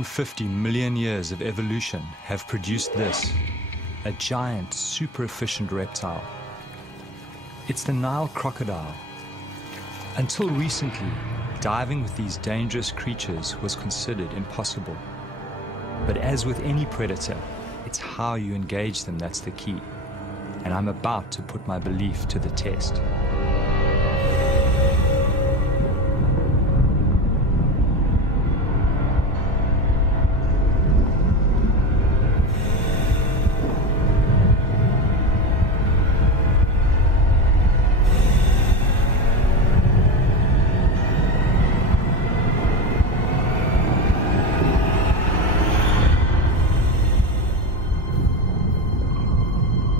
150 million years of evolution have produced this, a giant, super efficient reptile. It's the Nile crocodile. Until recently, diving with these dangerous creatures was considered impossible. But as with any predator, it's how you engage them that's the key. And I'm about to put my belief to the test.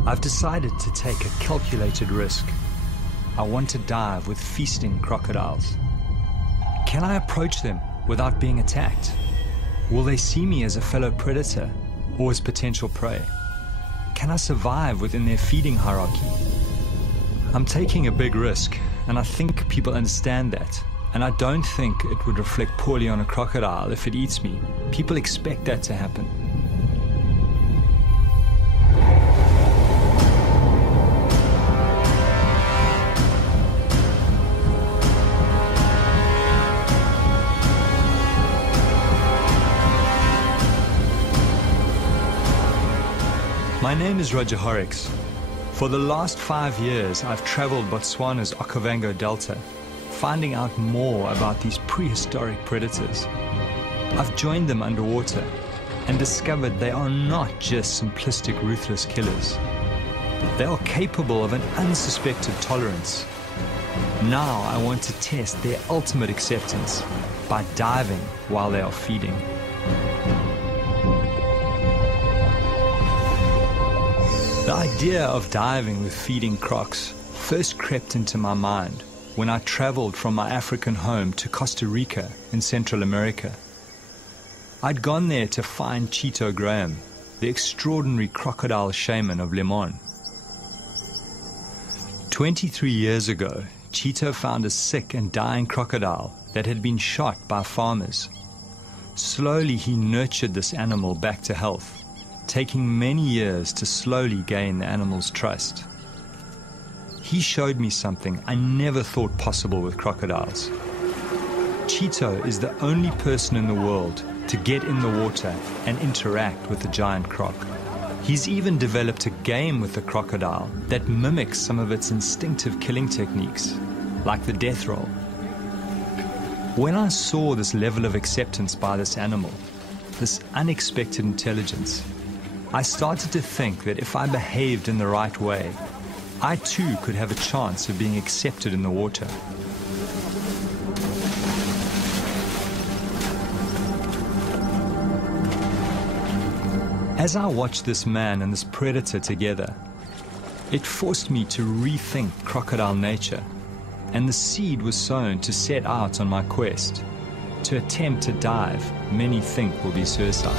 I've decided to take a calculated risk. I want to dive with feasting crocodiles. Can I approach them without being attacked? Will they see me as a fellow predator or as potential prey? Can I survive within their feeding hierarchy? I'm taking a big risk, and I think people understand that. And I don't think it would reflect poorly on a crocodile if it eats me. People expect that to happen. My name is Roger Horrocks. For the last 5 years, I've traveled Botswana's Okavango Delta, finding out more about these prehistoric predators. I've joined them underwater and discovered they are not just simplistic, ruthless killers. They are capable of an unsuspected tolerance. Now I want to test their ultimate acceptance by diving while they are feeding. The idea of diving with feeding crocs first crept into my mind when I traveled from my African home to Costa Rica in Central America. I'd gone there to find Chito Graham, the extraordinary crocodile shaman of Limon. 23 years ago, Chito found a sick and dying crocodile that had been shot by farmers. Slowly he nurtured this animal back to health, taking many years to slowly gain the animal's trust. He showed me something I never thought possible with crocodiles. Chito is the only person in the world to get in the water and interact with the giant croc. He's even developed a game with the crocodile that mimics some of its instinctive killing techniques, like the death roll. When I saw this level of acceptance by this animal, this unexpected intelligence, I started to think that if I behaved in the right way, I too could have a chance of being accepted in the water. As I watched this man and this predator together, it forced me to rethink crocodile nature, and the seed was sown to set out on my quest. To attempt to dive, many think will be suicide.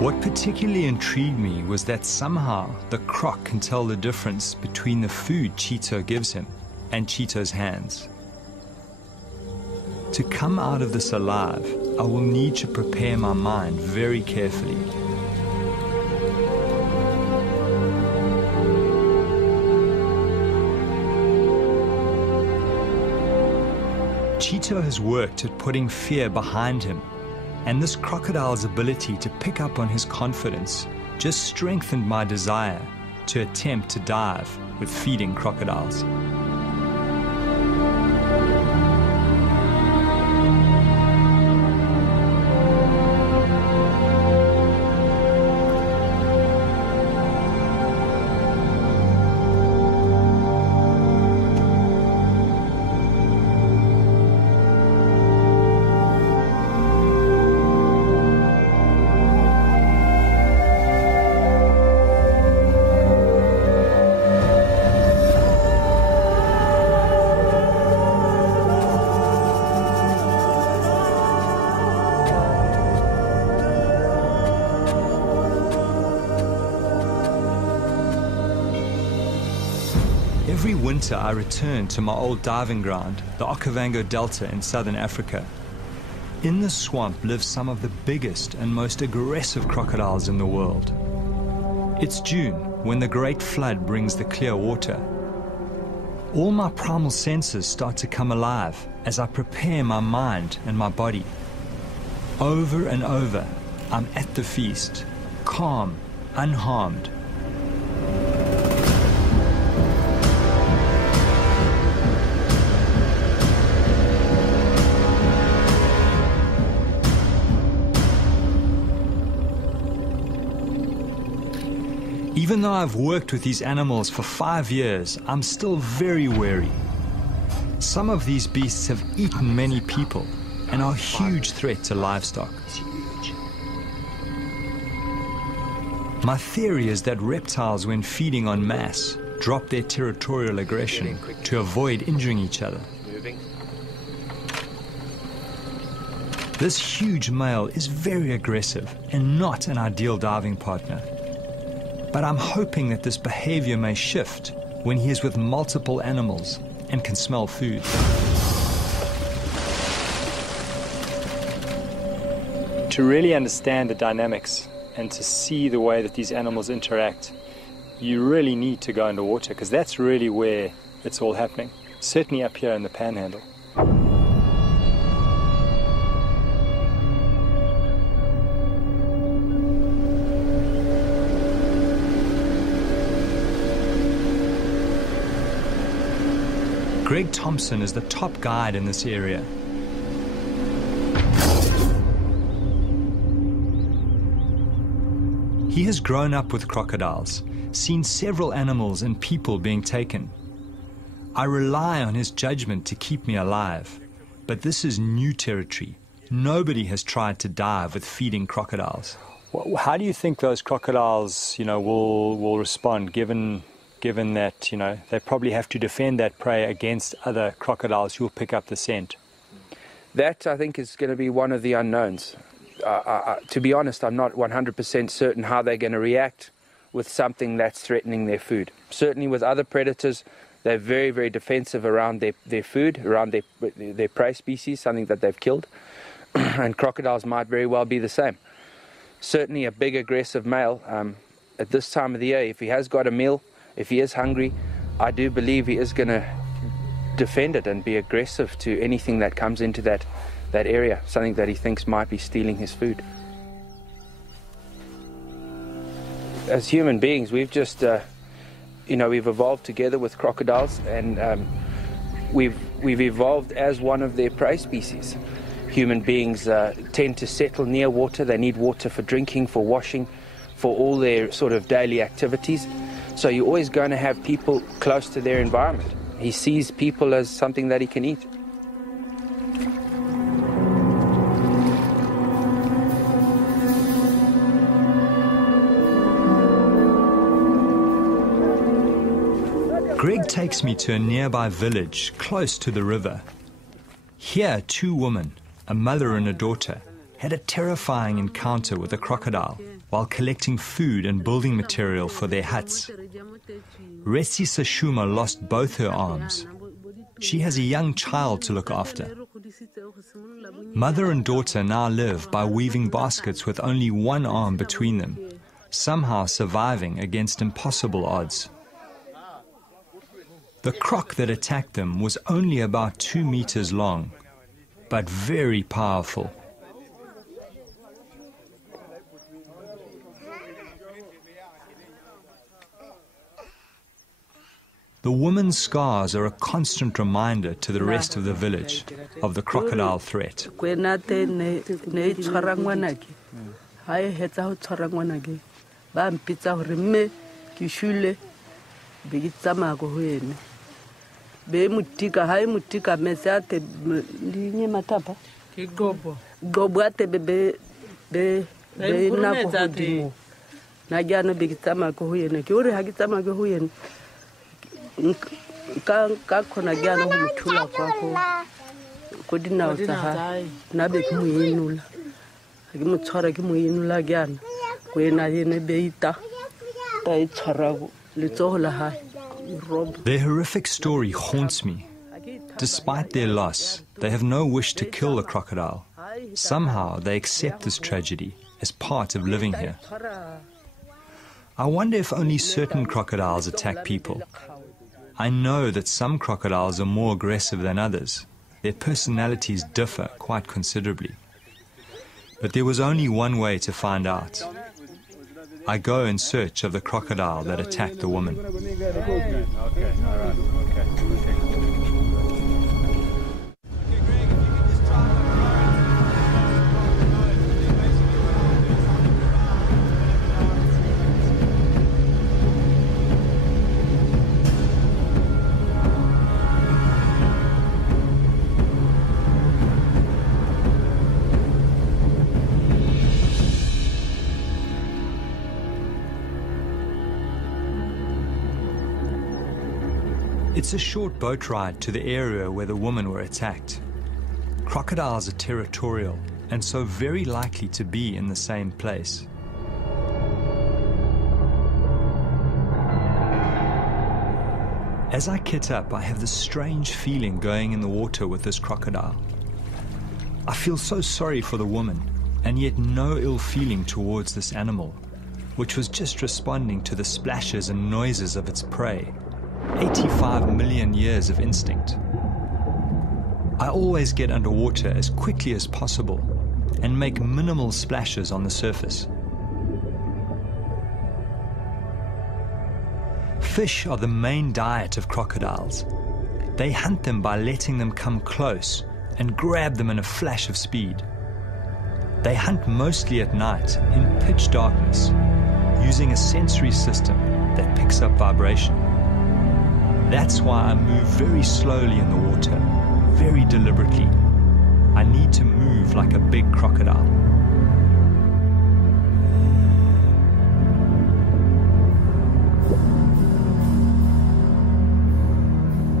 What particularly intrigued me was that somehow the croc can tell the difference between the food Chito gives him and Chito's hands. To come out of this alive, I will need to prepare my mind very carefully. Chito has worked at putting fear behind him, and this crocodile's ability to pick up on his confidence just strengthened my desire to attempt to dive with feeding crocodiles. Every winter I return to my old diving ground, the Okavango Delta in southern Africa. In the swamp live some of the biggest and most aggressive crocodiles in the world. It's June, when the great flood brings the clear water. All my primal senses start to come alive as I prepare my mind and my body. Over and over, I'm at the feast, calm, unharmed. Even though I've worked with these animals for 5 years, I'm still very wary. Some of these beasts have eaten many people and are a huge threat to livestock. My theory is that reptiles, when feeding en masse, drop their territorial aggression to avoid injuring each other. This huge male is very aggressive and not an ideal diving partner. But I'm hoping that this behavior may shift when he is with multiple animals and can smell food. To really understand the dynamics and to see the way that these animals interact, you really need to go underwater, because that's really where it's all happening, certainly up here in the Panhandle. Greg Thompson is the top guide in this area. He has grown up with crocodiles, seen several animals and people being taken. I rely on his judgment to keep me alive, but this is new territory. Nobody has tried to dive with feeding crocodiles. How do you think those crocodiles, will respond given that, they probably have to defend that prey against other crocodiles who will pick up the scent? That, I think, is going to be one of the unknowns. To be honest, I'm not 100% certain how they're going to react with something that's threatening their food. Certainly with other predators, they're very, very defensive around their food, around their prey species, something that they've killed. And crocodiles might very well be the same. Certainly a big aggressive male, at this time of the year, if he has got a meal, if he is hungry, I do believe he is going to defend it and be aggressive to anything that comes into that area, something that he thinks might be stealing his food. As human beings, we've just, we've evolved together with crocodiles, and we've evolved as one of their prey species. Human beings tend to settle near water. They need water for drinking, for washing, for all their sort of daily activities. So you're always going to have people close to their environment. He sees people as something that he can eat. Greg takes me to a nearby village close to the river. Here, two women, a mother and a daughter, had a terrifying encounter with a crocodile while collecting food and building material for their huts. Resi Sashuma lost both her arms. She has a young child to look after. Mother and daughter now live by weaving baskets with only one arm between them, somehow surviving against impossible odds. The croc that attacked them was only about 2 meters long, but very powerful. The woman's scars are a constant reminder to the rest of the village of the crocodile threat. Their horrific story haunts me. Despite their loss, they have no wish to kill the crocodile. Somehow they accept this tragedy as part of living here. I wonder if only certain crocodiles attack people. I know that some crocodiles are more aggressive than others. Their personalities differ quite considerably. But there was only one way to find out. I go in search of the crocodile that attacked the woman. It's a short boat ride to the area where the women were attacked. Crocodiles are territorial and so very likely to be in the same place. As I kit up, I have this strange feeling going in the water with this crocodile. I feel so sorry for the woman, and yet no ill feeling towards this animal, which was just responding to the splashes and noises of its prey. 85 million years of instinct. I always get underwater as quickly as possible and make minimal splashes on the surface. Fish are the main diet of crocodiles. They hunt them by letting them come close and grab them in a flash of speed. They hunt mostly at night in pitch darkness, using a sensory system that picks up vibration. That's why I move very slowly in the water, very deliberately. I need to move like a big crocodile.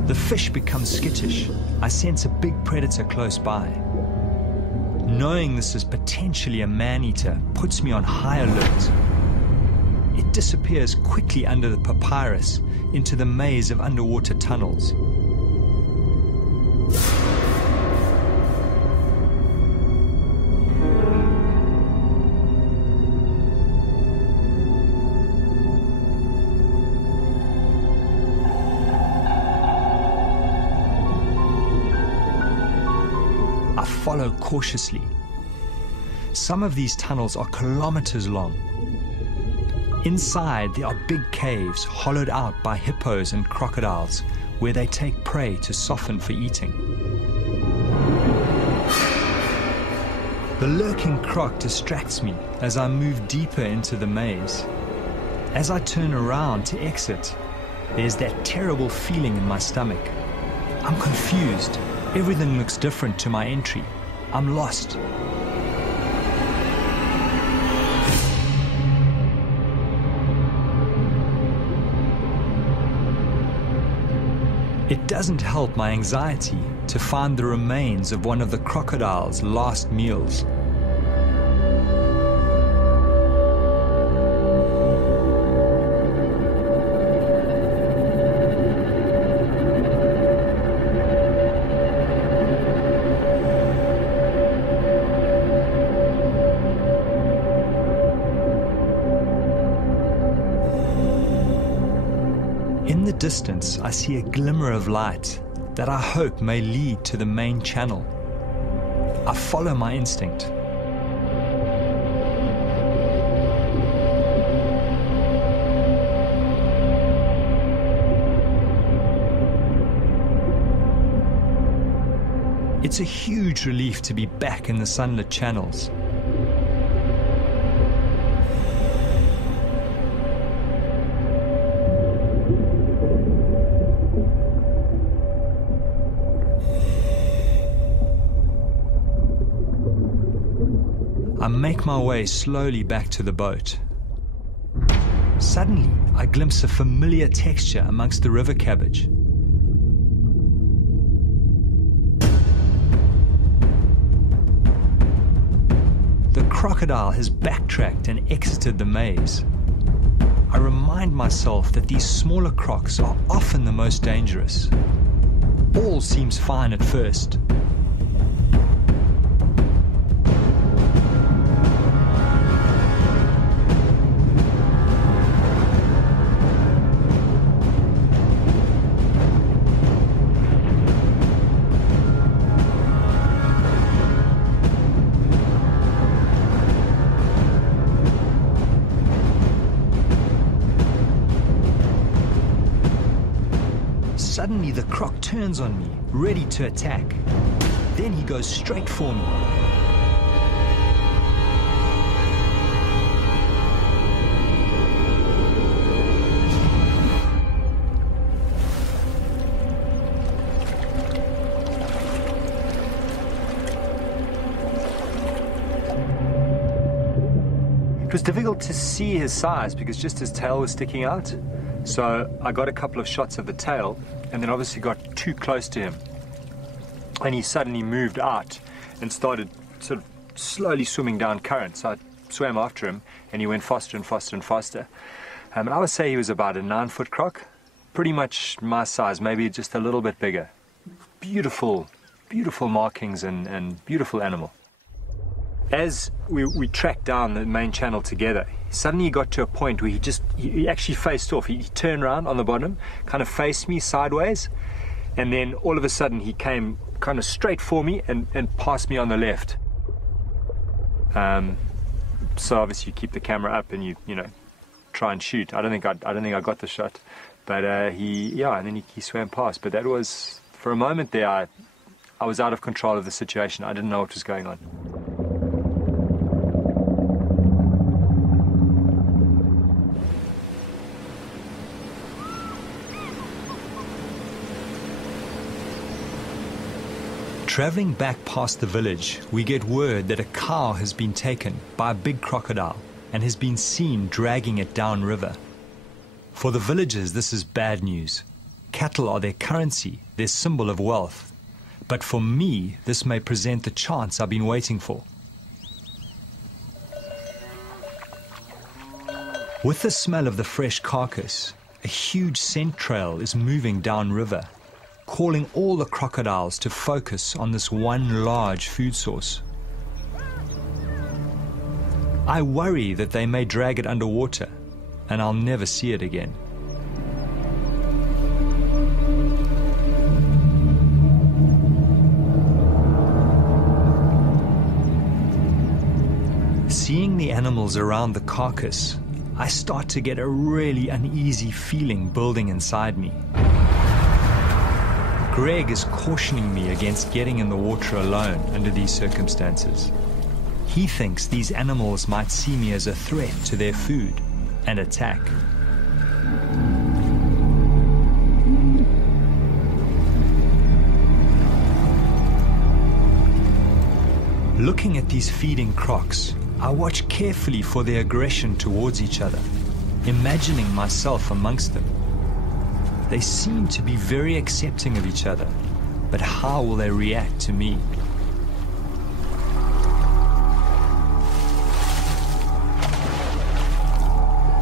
The fish become skittish. I sense a big predator close by. Knowing this is potentially a man-eater puts me on high alert. It disappears quickly under the papyrus into the maze of underwater tunnels. I follow cautiously. Some of these tunnels are kilometers long. Inside, there are big caves hollowed out by hippos and crocodiles where they take prey to soften for eating. The lurking croc distracts me as I move deeper into the maze. As I turn around to exit, there's that terrible feeling in my stomach. I'm confused. Everything looks different to my entry. I'm lost. It doesn't help my anxiety to find the remains of one of the crocodile's last meals. In the distance, I see a glimmer of light that I hope may lead to the main channel. I follow my instinct. It's a huge relief to be back in the sunlit channels. I make my way slowly back to the boat. Suddenly, I glimpse a familiar texture amongst the river cabbage. The crocodile has backtracked and exited the maze. I remind remind myself that these smaller crocs are often the most dangerous. All seems fine at first. Suddenly the croc turns on me, ready to attack. Then he goes straight for me. It was difficult to see his size because just his tail was sticking out. So I got a couple of shots of the tail and then obviously got too close to him. And he suddenly moved out and started sort of slowly swimming down current. So I swam after him and he went faster and faster and faster. And I would say he was about a 9-foot croc, pretty much my size, maybe just a little bit bigger. Beautiful, beautiful markings and beautiful animal. As we tracked down the main channel together, suddenly he got to a point where he actually faced off. He turned around on the bottom, kind of faced me sideways, and then all of a sudden he came kind of straight for me and passed me on the left. So obviously you keep the camera up and you try and shoot. I don't think I got the shot, but and then he swam past. But that was, for a moment there, I was out of control of the situation. I didn't know what was going on. Traveling back past the village, we get word that a cow has been taken by a big crocodile and has been seen dragging it downriver. For the villagers, this is bad news. Cattle are their currency, their symbol of wealth. But for me, this may present the chance I've been waiting for. With the smell of the fresh carcass, a huge scent trail is moving downriver, calling all the crocodiles to focus on this one large food source. I worry that they may drag it underwater, and I'll never see it again. Seeing the animals around the carcass, I start to get a really uneasy feeling building inside me. Greg is cautioning me against getting in the water alone under these circumstances. He thinks these animals might see me as a threat to their food and attack. Looking at these feeding crocs, I watch carefully for their aggression towards each other, imagining myself amongst them. They seem to be very accepting of each other, but how will they react to me?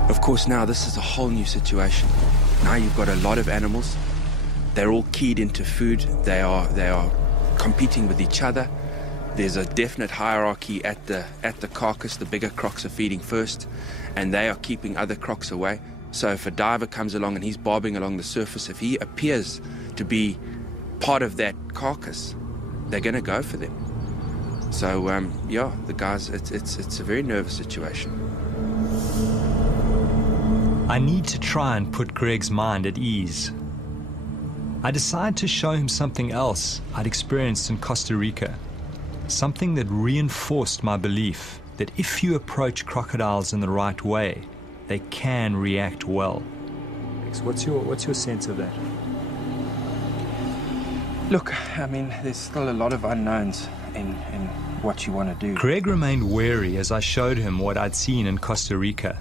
Of course, now this is a whole new situation. Now you've got a lot of animals. They're all keyed into food. They are competing with each other. There's a definite hierarchy at the carcass. The bigger crocs are feeding first, and they are keeping other crocs away. So if a diver comes along and he's bobbing along the surface, if he appears to be part of that carcass, they're going to go for them. So the guys, it's a very nervous situation. I need to try and put Greg's mind at ease. I decide to show him something else I'd experienced in Costa Rica, something that reinforced my belief that if you approach crocodiles in the right way, they can react well. What's your sense of that? Look, I mean, there's still a lot of unknowns in what you want to do. Greg remained wary as I showed him what I'd seen in Costa Rica.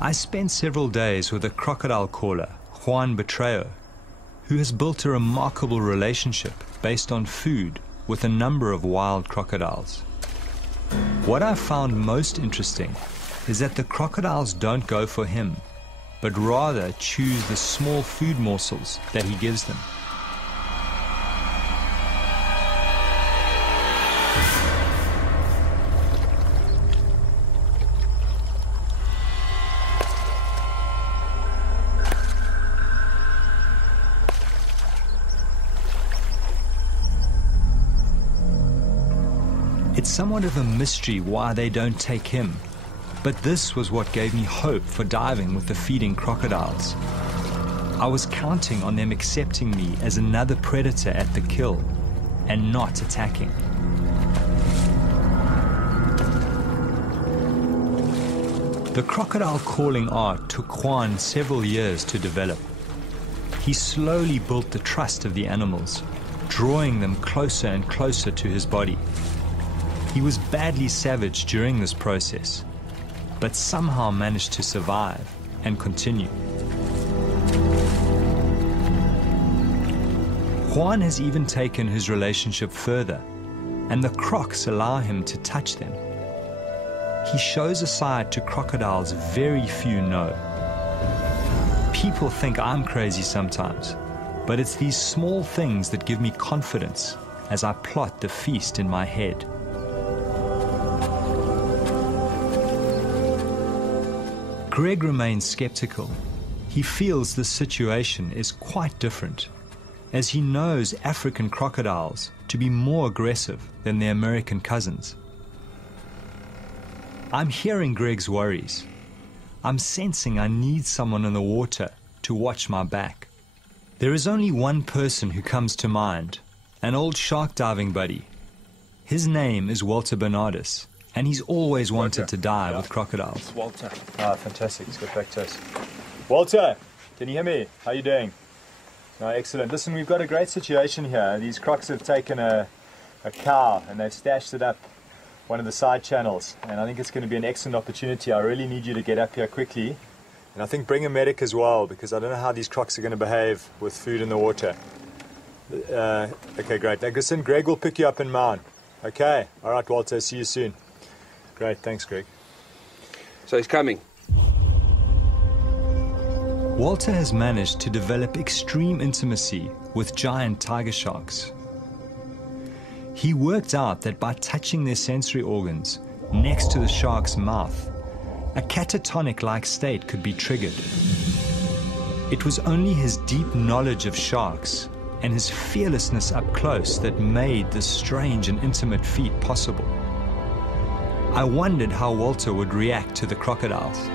I spent several days with a crocodile caller, Juan Betreo, who has built a remarkable relationship based on food with a number of wild crocodiles. What I found most interesting is that the crocodiles don't go for him. but rather chews the small food morsels that he gives them. It's somewhat of a mystery why they don't take him, but this was what gave me hope for diving with the feeding crocodiles. I was counting on them accepting me as another predator at the kill and not attacking. The crocodile calling art took Juan several years to develop. He slowly built the trust of the animals, drawing them closer and closer to his body. He was badly savaged during this process, but somehow managed to survive and continue. Juan has even taken his relationship further, and the crocs allow him to touch them. He shows a side to crocodiles very few know. People think I'm crazy sometimes, but it's these small things that give me confidence as I plot the feast in my head. Greg remains skeptical. He feels the situation is quite different, as he knows African crocodiles to be more aggressive than their American cousins. I'm hearing Greg's worries. I'm sensing I need someone in the water to watch my back. There is only one person who comes to mind, an old shark diving buddy. His name is Walter Bernardus, and he's always wanted to dive with crocodiles. It's Walter. Ah, fantastic. Let's get back to us. Walter, can you hear me? How are you doing? No, excellent. Listen, we've got a great situation here. These crocs have taken a cow and they've stashed it up one of the side channels, and I think it's going to be an excellent opportunity. I really need you to get up here quickly, and I think bring a medic as well, because I don't know how these crocs are going to behave with food in the water. Okay, great. Listen, Greg will pick you up in mount. Okay. All right, Walter. See you soon. Great, thanks, Greg. So he's coming. Walter has managed to develop extreme intimacy with giant tiger sharks. He worked out that by touching their sensory organs next to the shark's mouth, a catatonic-like state could be triggered. It was only his deep knowledge of sharks and his fearlessness up close that made this strange and intimate feat possible. I wondered how Walter would react to the crocodiles.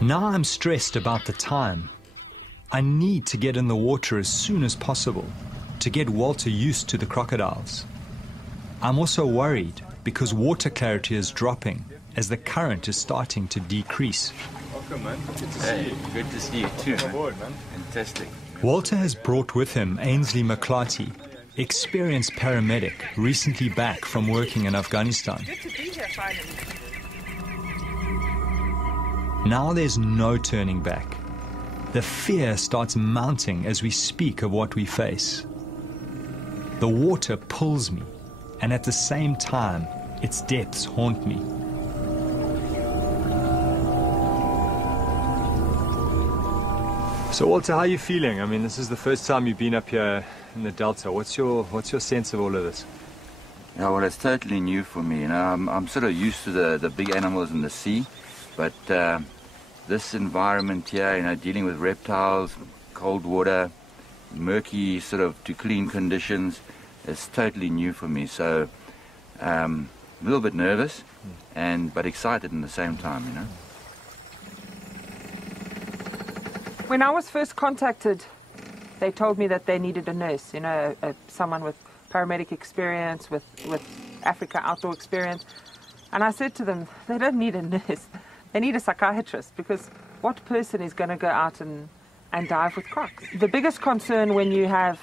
Now I'm stressed about the time. I need to get in the water as soon as possible to get Walter used to the crocodiles. I'm also worried because water clarity is dropping as the current is starting to decrease. Welcome, man. Good to see you. Good to see you too. Come aboard, man. Fantastic. Walter has brought with him Ainsley McClarty, experienced paramedic, recently back from working in Afghanistan. Good to be here finally. Now there's no turning back. The fear starts mounting as we speak of what we face. The water pulls me, and at the same time, its depths haunt me. So Walter, how are you feeling? I mean, this is the first time you've been up here in the Delta. What's your sense of all of this? Yeah, well, it's totally new for me. You know, I'm sort of used to the big animals in the sea, but this environment here, you know, dealing with reptiles, cold water, murky sort of to clean conditions, is totally new for me. So a little bit nervous, but excited in the same time, you know. When I was first contacted, they told me that they needed a nurse, you know, someone with paramedic experience, with Africa outdoor experience. And I said to them, they don't need a nurse. They need a psychiatrist, because what person is going to go out and dive with crocs? The biggest concern when you have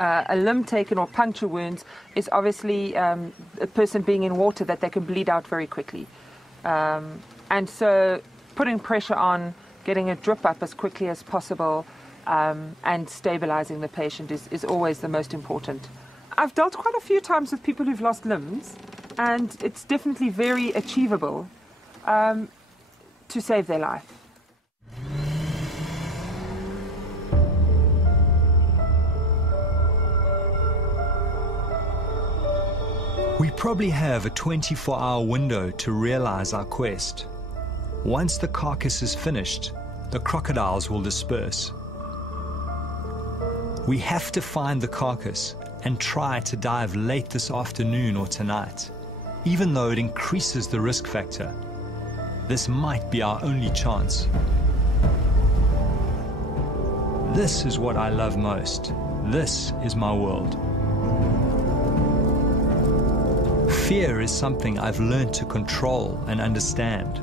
a limb taken or puncture wounds is obviously a person being in water, that they can bleed out very quickly. And so putting pressure on, getting a drip up as quickly as possible, and stabilizing the patient is always the most important. I've dealt quite a few times with people who've lost limbs, and it's definitely very achievable to save their life. We probably have a 24-hour window to realize our quest. Once the carcass is finished, the crocodiles will disperse. We have to find the carcass and try to dive late this afternoon or tonight, even though it increases the risk factor. This might be our only chance. This is what I love most. This is my world. Fear is something I've learned to control and understand.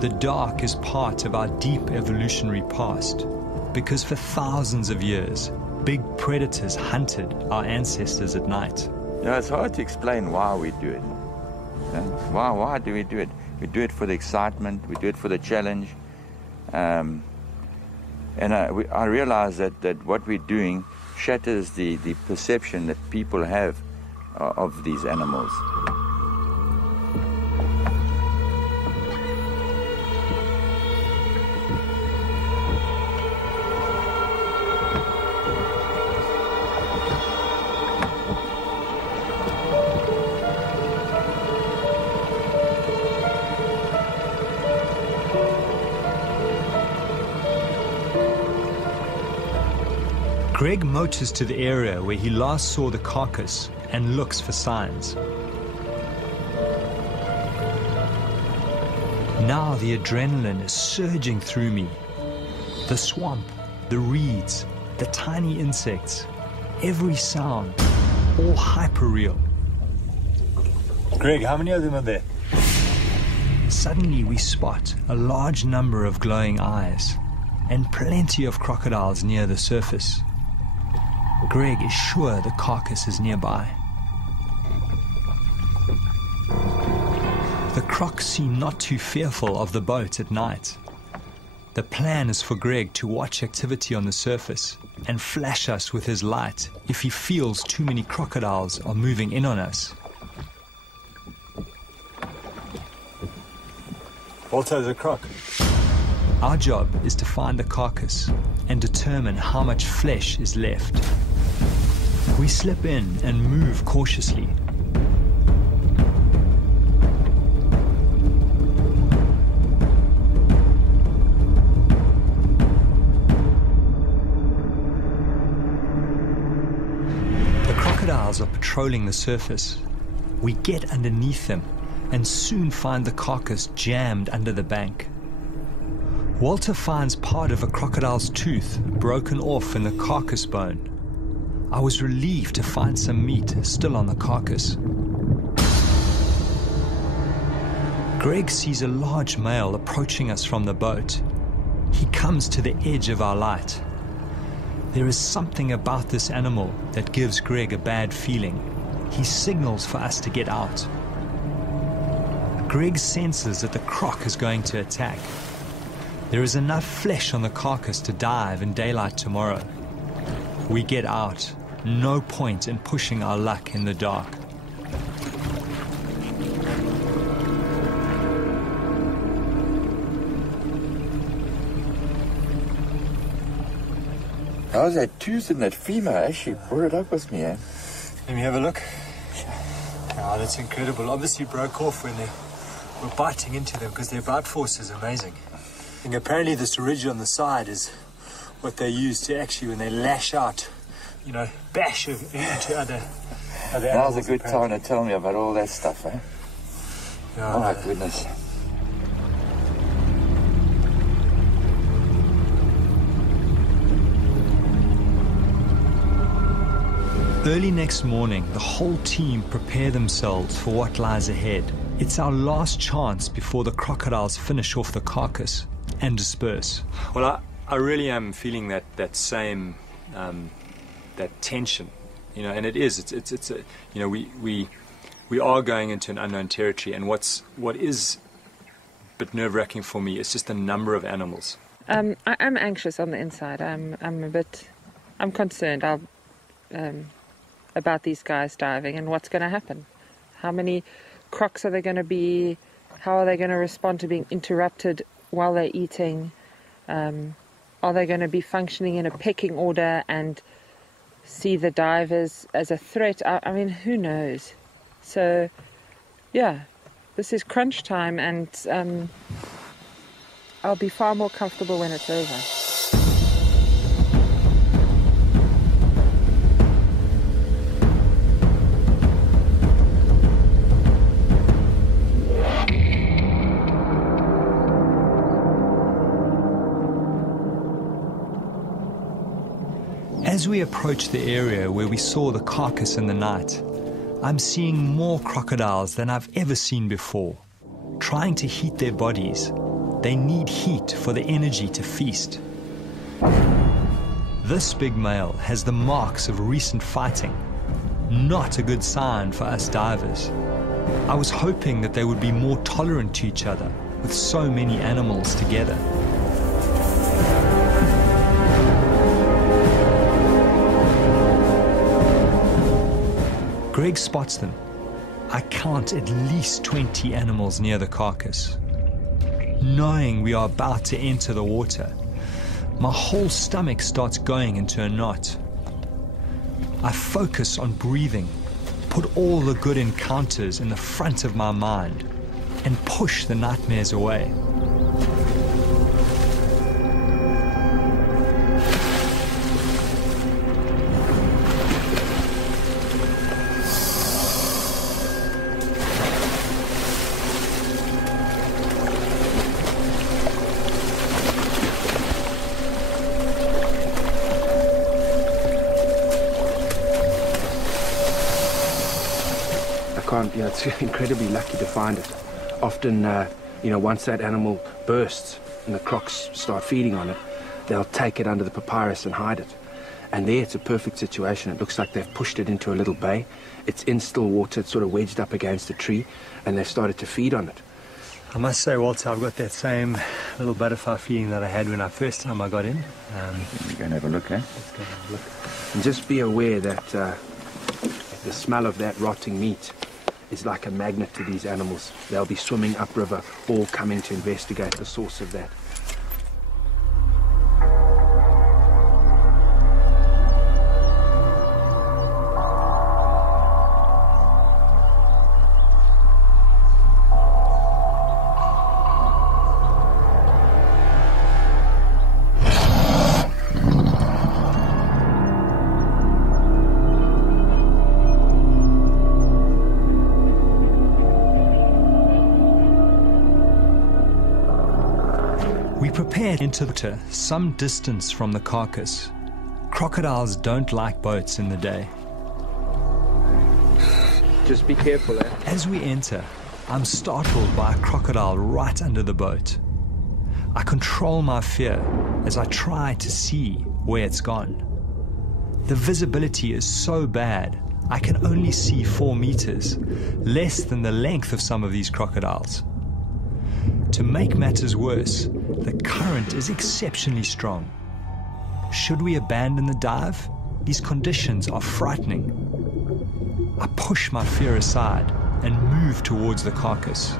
The dark is part of our deep evolutionary past, because for thousands of years, big predators hunted our ancestors at night. You know, it's hard to explain why we do it. Why do we do it? We do it for the excitement, we do it for the challenge. And I realize that what we're doing shatters the perception that people have of these animals. Greg motors to the area where he last saw the carcass and looks for signs. Now the adrenaline is surging through me. The swamp, the reeds, the tiny insects, every sound, all hyper-real. Greg, how many of them are there? Suddenly we spot a large number of glowing eyes and plenty of crocodiles near the surface. Greg is sure the carcass is nearby. The crocs seem not too fearful of the boat at night. The plan is for Greg to watch activity on the surface and flash us with his light if he feels too many crocodiles are moving in on us. Walter's a croc. Our job is to find the carcass and determine how much flesh is left. We slip in and move cautiously. The crocodiles are patrolling the surface. We get underneath them and soon find the carcass jammed under the bank. Walter finds part of a crocodile's tooth broken off in the carcass bone. I was relieved to find some meat still on the carcass. Greg sees a large male approaching us from the boat. He comes to the edge of our light. There is something about this animal that gives Greg a bad feeling. He signals for us to get out. Greg senses that the croc is going to attack. There is enough flesh on the carcass to dive in daylight tomorrow. We get out. No point in pushing our luck in the dark. How's that tooth in that femur? Actually brought it up with me, eh? Let me have a look. Oh, that's incredible. Obviously broke off when they were biting into them, because their bite force is amazing. And apparently this ridge on the side is what they use to actually, when they lash out, you know, bash into other Now's a good time to tell me about all that stuff, eh? Yeah, oh my goodness. Early next morning, the whole team prepare themselves for what lies ahead. It's our last chance before the crocodiles finish off the carcass and disperse. Well, I really am feeling that same that tension, and it is. It's a, we are going into an unknown territory, and what is a bit nerve-wracking for me is just the number of animals. I'm anxious on the inside. I'm concerned about these guys diving and what's going to happen. How many crocs are there going to be? How are they going to respond to being interrupted while they're eating? Are they going to be functioning in a pecking order and see the divers as a threat? I mean, who knows? So, yeah, this is crunch time, and I'll be far more comfortable when it's over. As we approach the area where we saw the carcass in the night, I'm seeing more crocodiles than I've ever seen before. Trying to heat their bodies, they need heat for the energy to feast. This big male has the marks of recent fighting. Not a good sign for us divers. I was hoping that they would be more tolerant to each other with so many animals together. Greg spots them. I count at least 20 animals near the carcass. Knowing we are about to enter the water, my whole stomach starts going into a knot. I focus on breathing, put all the good encounters in the front of my mind, and push the nightmares away. It's incredibly lucky to find it. Often, once that animal bursts and the crocs start feeding on it, they'll take it under the papyrus and hide it. And there it's a perfect situation. It looks like they've pushed it into a little bay. It's in still water, it's sort of wedged up against a tree, and they've started to feed on it. I must say, Walter, I've got that same little butterfly feeling that I had when first time I got in. We're going to have a look, eh? Let's go have a look. And just be aware that the smell of that rotting meat is like a magnet to these animals. They'll be swimming upriver, all coming to investigate the source of that. Prepared into the water some distance from the carcass. Crocodiles don't like boats in the day. Just be careful, eh? As we enter, I'm startled by a crocodile right under the boat. I control my fear as I try to see where it's gone. The visibility is so bad, I can only see 4 meters, less than the length of some of these crocodiles. To make matters worse, the current is exceptionally strong. Should we abandon the dive? These conditions are frightening. I push my fear aside and move towards the carcass.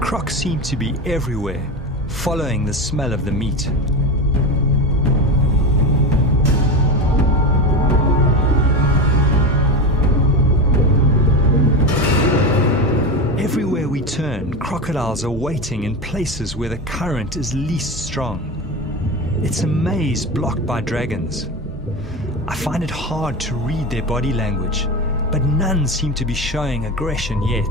Crocs seem to be everywhere, following the smell of the meat. Everywhere we turn, crocodiles are waiting in places where the current is least strong. It's a maze blocked by dragons. I find it hard to read their body language, but none seem to be showing aggression yet.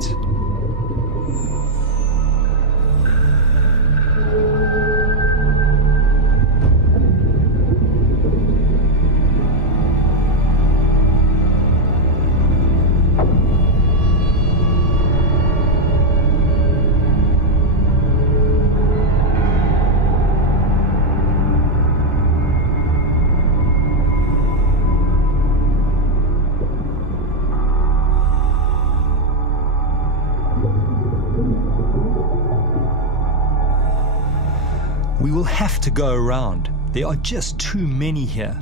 We will have to go around. There are just too many here.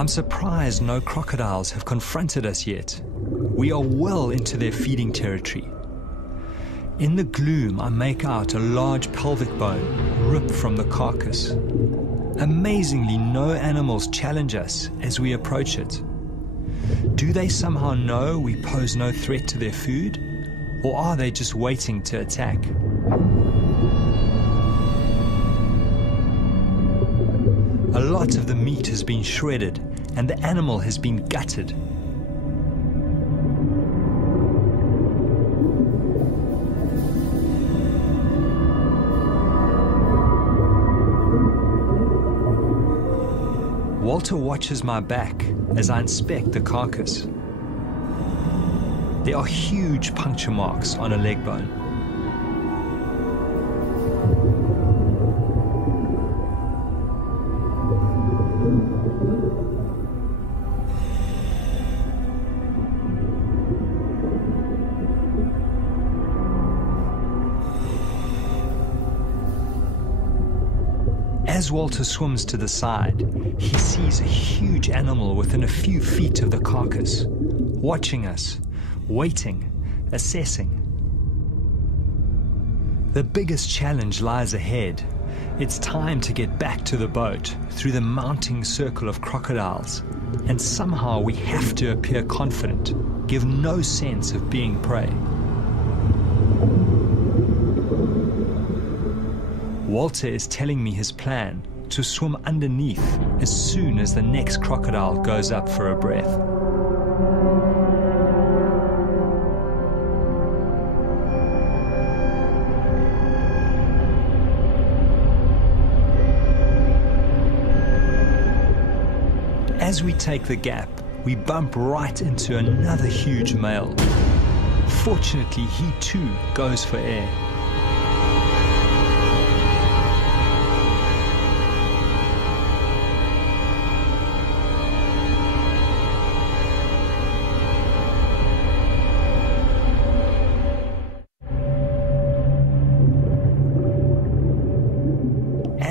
I'm surprised no crocodiles have confronted us yet. We are well into their feeding territory. In the gloom, I make out a large pelvic bone ripped from the carcass. Amazingly, no animals challenge us as we approach it. Do they somehow know we pose no threat to their food? Or are they just waiting to attack? A lot of the meat has been shredded and the animal has been gutted. Walter watches my back as I inspect the carcass. There are huge puncture marks on a leg bone. As Walter swims to the side, he sees a huge animal within a few feet of the carcass, watching us, waiting, assessing. The biggest challenge lies ahead. It's time to get back to the boat through the mounting circle of crocodiles, and somehow we have to appear confident, give no sense of being prey. Walter is telling me his plan to swim underneath as soon as the next crocodile goes up for a breath. As we take the gap, we bump right into another huge male. Fortunately, he too goes for air.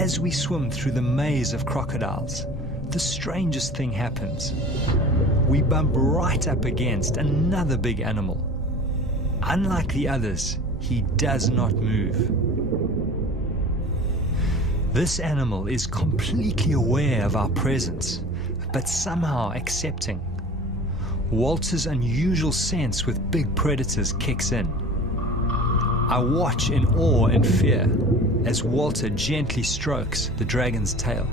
As we swim through the maze of crocodiles, the strangest thing happens. We bump right up against another big animal. Unlike the others, he does not move. This animal is completely aware of our presence, but somehow accepting. Walter's unusual sense with big predators kicks in. I watch in awe and fear as Walter gently strokes the dragon's tail.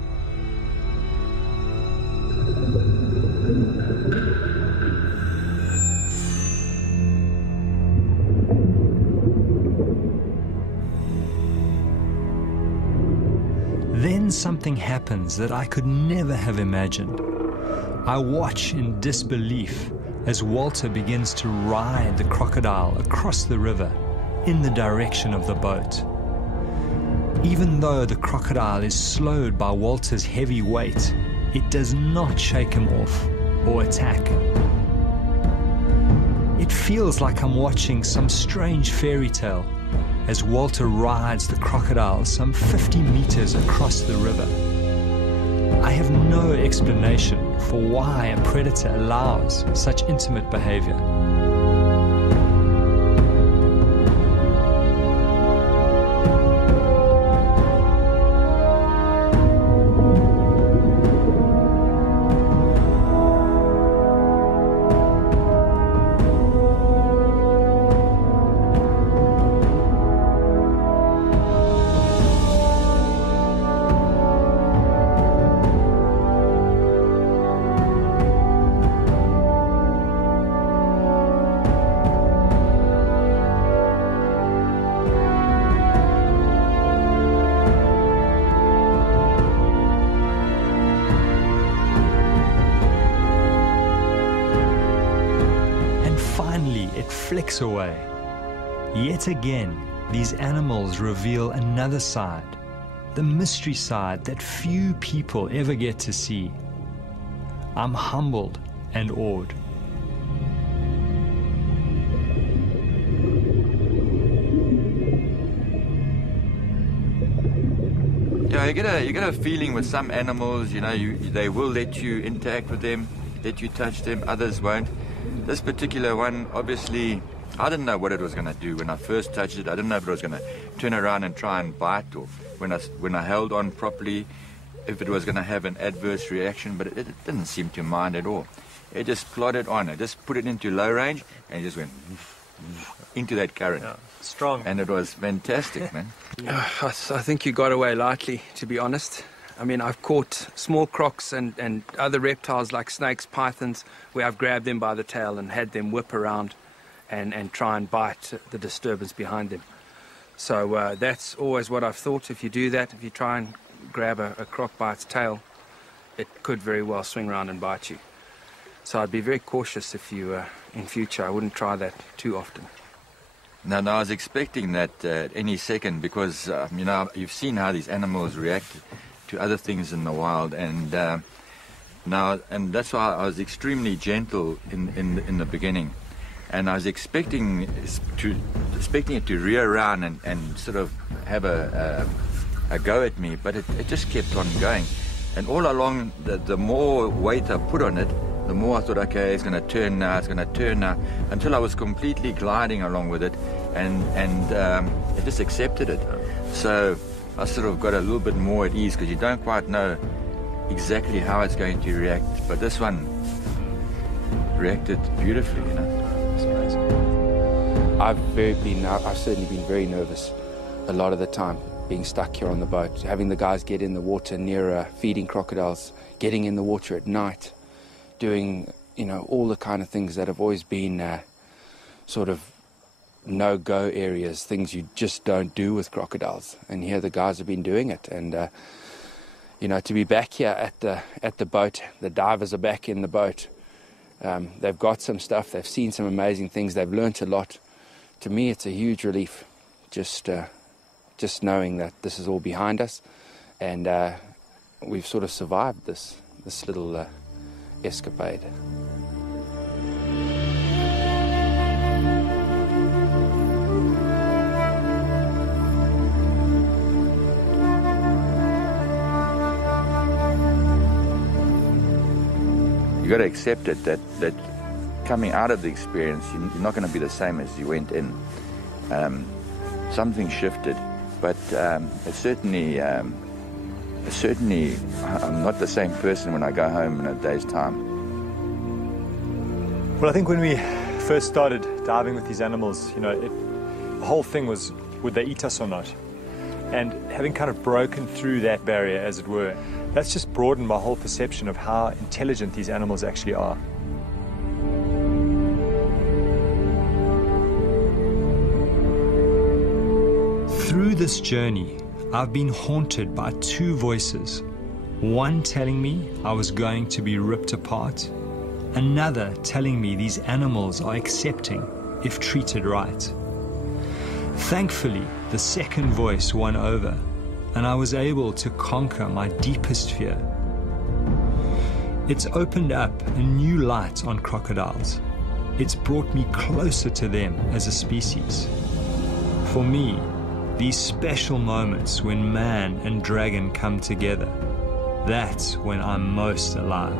Then something happens that I could never have imagined. I watch in disbelief as Walter begins to ride the crocodile across the river in the direction of the boat. Even though the crocodile is slowed by Walter's heavy weight, it does not shake him off or attack. It feels like I'm watching some strange fairy tale as Walter rides the crocodile some 50 meters across the river. I have no explanation for why a predator allows such intimate behavior. clicks away. Yet again, these animals reveal another side, the mystery side that few people ever get to see. I'm humbled and awed. Yeah, you get a feeling with some animals, you know, they will let you interact with them, let you touch them, others won't. This particular one, obviously, I didn't know what it was going to do. When I first touched it, I didn't know if it was going to turn around and try and bite, or when I held on properly, if it was going to have an adverse reaction, but it didn't seem to mind at all. It just plodded on. I just put it into low range, and it just went into that current. Yeah, strong. And it was fantastic, man. I think you got away lightly, to be honest. I mean, I've caught small crocs and other reptiles like snakes, pythons, where I've grabbed them by the tail and had them whip around and try and bite the disturbance behind them. So that's always what I've thought. If you do that, if you try and grab a croc by its tail, it could very well swing around and bite you. So I'd be very cautious if you, in future, I wouldn't try that too often. No, I was expecting that any second, because, you know, you've seen how these animals react to other things in the wild, and and that's why I was extremely gentle in the beginning, and I was expecting it to rear around and sort of have a go at me, but it just kept on going, and all along the more weight I put on it, the more I thought, okay, it's going to turn now, until I was completely gliding along with it, and it just accepted it. So I sort of got a little bit more at ease, because you don't quite know exactly how it's going to react. But this one reacted beautifully, you know. It's amazing. I've certainly been very nervous a lot of the time, being stuck here on the boat, having the guys get in the water near feeding crocodiles, getting in the water at night, doing, you know, all the kind of things that have always been sort of no-go areas, things you just don't do with crocodiles. And here the guys have been doing it, and you know, to be back here at the boat, the divers are back in the boat. They've got some stuff, they've seen some amazing things, they've learnt a lot. To me, it's a huge relief, just knowing that this is all behind us, and we've sort of survived this little escapade. You got to accept it that coming out of the experience, you're not going to be the same as you went in. Something shifted, but it certainly I'm not the same person when I go home in a day's time. Well, I think when we first started diving with these animals, you know, the whole thing was, would they eat us or not? And having kind of broken through that barrier, as it were, that's just broadened my whole perception of how intelligent these animals actually are. Through this journey, I've been haunted by two voices. One telling me I was going to be ripped apart, another telling me these animals are accepting if treated right. Thankfully, the second voice won over, and I was able to conquer my deepest fear. It's opened up a new light on crocodiles. It's brought me closer to them as a species. For me, these special moments when man and dragon come together, that's when I'm most alive.